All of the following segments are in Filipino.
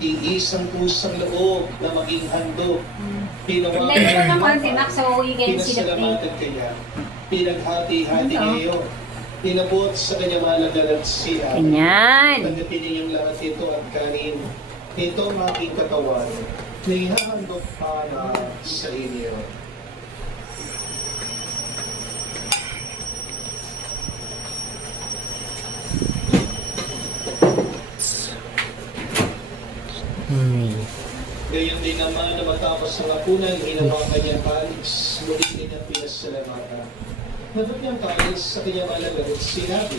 iisang pusang loob na maging handog. Pinawakan Hindi ko naman si Max, so you can see the plate. pinasalamatan kanya. Pinaghati-hati niyo. Inabot sa kanya malagalat siya. Ganyan. Tanggapin ninyong lahat ito at kanin. Ito ang aking katawan na ihahandog para sa inyo. Gayon din naman na matapos ang hapunan, hinawakan niya ang kalis, muli niya pinasalamatan. Nandun niyang kalis sa kanyang alagad at sinabi,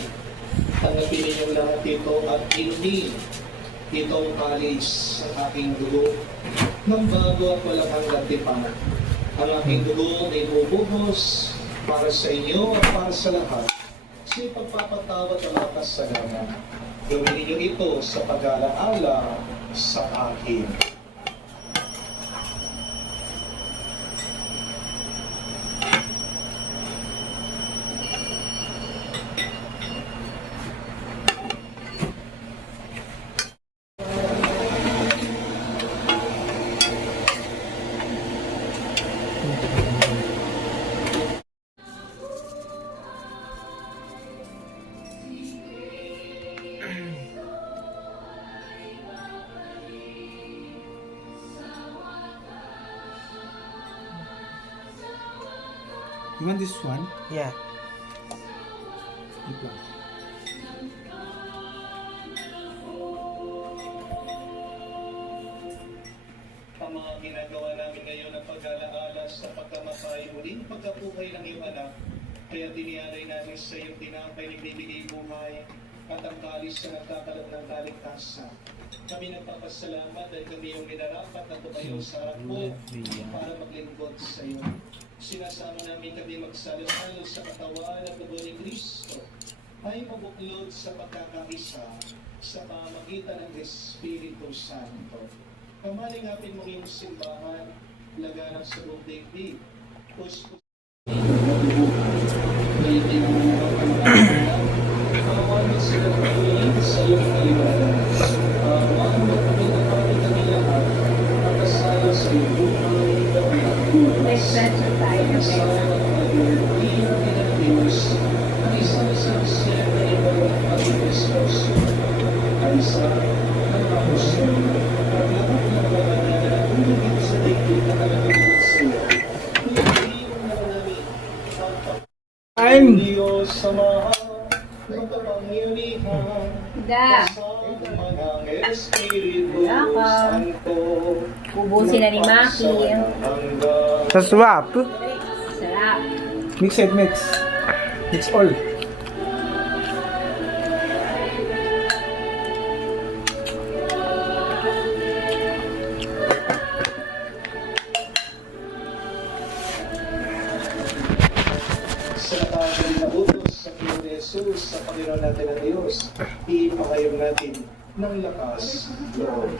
tanggapin ninyong lahat ito at inumin. Ito ang kalis ng aking dugo, ng bago at walang hanggang tipan. Ang aking dugo ay ibubuhos para sa inyo at para sa lahat. Sa ipagpapatawad ang mga kasalanan. Gawin niyo ito sa pag-alaala sa akin. You want this one? Yeah. Ito. Ang mga ginagawa namin ngayon ang pag-alaala sa pagkamatay, muling pagkabuhay ng iyong anak. Kaya tinialay namin sa iyong tinapay na binibigay buhay at ang kalis na nagkakalat ng kaligtasan. Kami nagpapasalamat dahil kami yung minarapat na tumayo sa harap mo para maglingkod sa iyo. Sinasama namin kami magsalot-salot sa katawan at dugo ni Kristo ay mabuklod sa pagkakaisa sa pamamagitan ng Espiritu Santo. Kamalingapin mo iyong simbahan, laganap sa buong daigdig. Puspos kawawan sila pagkain sa iyong kaliwan. Kawawan mo kami na kami lahat, makasala sa iyong buhay at buhay. Kasama at iyong pinag-Diyos, ang isang-isang siya na ibang ating Kristos. Ang isa ng apostol, at lahat ng mga nananatili sa daigdig na kalagay sa iyo. Pinag-iwan na namin ang Diyos sa mahal, makapangyarihan, Da. kasama ng Espiritu Yaka. Santo. Ubusin na ni Maki. Sa swap. Sarap. Mix and mix. Mix all. Sa nakagaling na utos sa Panginoon Jesus, sa Panginoon natin ang Diyos, ipakayom natin ng lakas loob.